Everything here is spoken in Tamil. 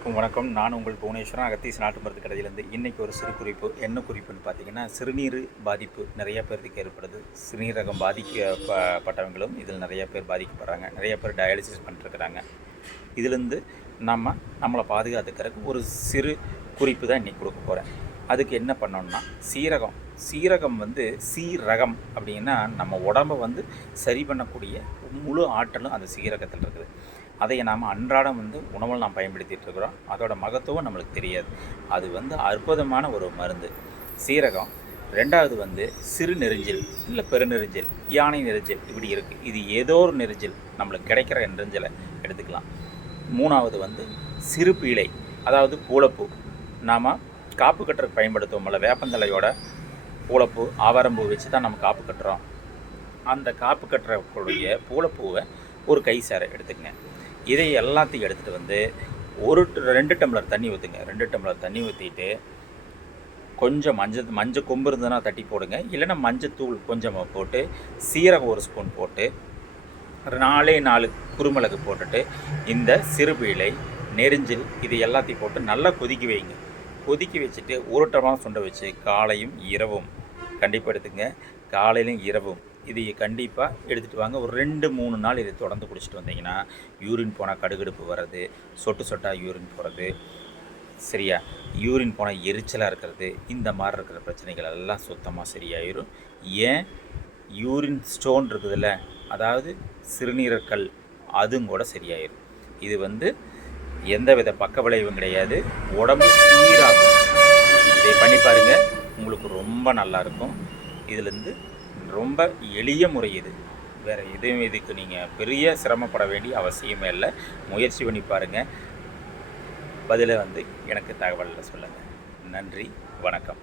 அனைவருக்கும் வணக்கம். நான் உங்கள் புவனேஸ்வரன், அகத்தீஸ் நாட்டு மருந்து கடையிலேருந்து. இன்றைக்கி ஒரு சிறு குறிப்பு. என்ன குறிப்புன்னு பார்த்தீங்கன்னா, சிறுநீர் பாதிப்பு நிறைய பேருக்கு ஏற்படுது. சிறுநீரகம் பாதிக்கப்பட்டவங்களும் இதில் நிறைய பேர் பாதிக்கப்படுறாங்க. நிறைய பேர் டயாலிசிஸ் பண்ணிட்டுருக்குறாங்க. இதிலேருந்து நம்மளை பாதுகாத்துக்கிறதுக்கு ஒரு சிறு குறிப்பு தான் இன்றைக்கி கொடுக்க போகிறேன். அதுக்கு என்ன பண்ணோம்னா, சீரகம் சீரகம் அப்படின்னா நம்ம உடம்பை சரி பண்ணக்கூடிய முழு ஆற்றலும் அந்த சீரகத்தில் இருக்குது. அதை நாம் அன்றாடம் உணவில் நாம் பயன்படுத்திகிட்டு இருக்கிறோம். அதோட மகத்துவம் நம்மளுக்கு தெரியாது. அது அற்புதமான ஒரு மருந்து சீரகம். ரெண்டாவது சிறு நெரிஞ்சில் இல்லை பெருநெரிஞ்சில், யானை நெரிஞ்சில் இப்படி இருக்குது. இது ஏதோ ஒரு நெரிஞ்சில் நம்மளுக்கு கிடைக்கிற நெரிஞ்சலை எடுத்துக்கலாம். மூணாவது சிறு பீளை, அதாவது பூளைப்பூ. நாம் காப்பு கட்டுறதுக்கு பயன்படுத்துவோம்ல, வேப்பந்தலையோட பூளைப்பூ ஆவாரம்பூ வச்சு தான் நம்ம காப்பு கட்டுறோம். அந்த காப்பு கட்டுறக்கூடிய பூளைப்பூவை ஒரு கை சேர எடுத்துக்கங்க. இதை எல்லாத்தையும் எடுத்துகிட்டு 2 டம்ளர் தண்ணி ஊற்றுங்க. 2 டம்ளர் தண்ணி ஊற்றிட்டு கொஞ்சம் மஞ்சள் கொம்பு இருந்ததுன்னா தட்டி போடுங்க. இல்லைன்னா மஞ்சத்தூள் கொஞ்சமாக போட்டு, சீரகம் 1 ஸ்பூன் போட்டு, 4 குருமிளகு போட்டுட்டு, இந்த சிறுபீளை, நெரிஞ்சில் இது எல்லாத்தையும் போட்டு நல்லா கொதிக்க வைங்க. கொதிக்க வச்சுட்டு 1 டம்ளர் சுண்ட வச்சு காலையும் இரவும் கண்டிப்பாக எடுத்துங்க. காலையிலும் இரவும் இது கண்டிப்பாக எடுத்துகிட்டு வாங்க. ஒரு 2-3 நாள் இதை தொடர்ந்து குடிச்சிட்டு வந்தீங்கன்னா, யூரின் போனால் கடுகடுப்பு வர்றது, சொட்டாக யூரின் போகிறது, சரியா, யூரின் போனால் எரிச்சலாக இருக்கிறது, இந்த மாதிரி இருக்கிற பிரச்சனைகள் எல்லாம் சுத்தமாக சரியாயிடும். ஏன், யூரின் ஸ்டோன் இருக்குதுல்ல, அதாவது சிறுநீரகக்கல், அதுவும் கூட சரியாயிடும். இது எந்த வித பக்க விளைவும் கிடையாது. உடம்பு சீராகும். இதை பண்ணி பாருங்கள், உங்களுக்கு ரொம்ப நல்லாயிருக்கும். இதிலேருந்து ரொம்ப எளிய முறை இது. வேறு எதுவும் இதுக்கு நீங்கள் பெரிய சிரமப்பட வேண்டிய அவசியமே இல்லை. முயற்சி பண்ணி பாருங்கள். பதிலை எனக்கு தகவலில் சொல்லுங்கள். நன்றி, வணக்கம்.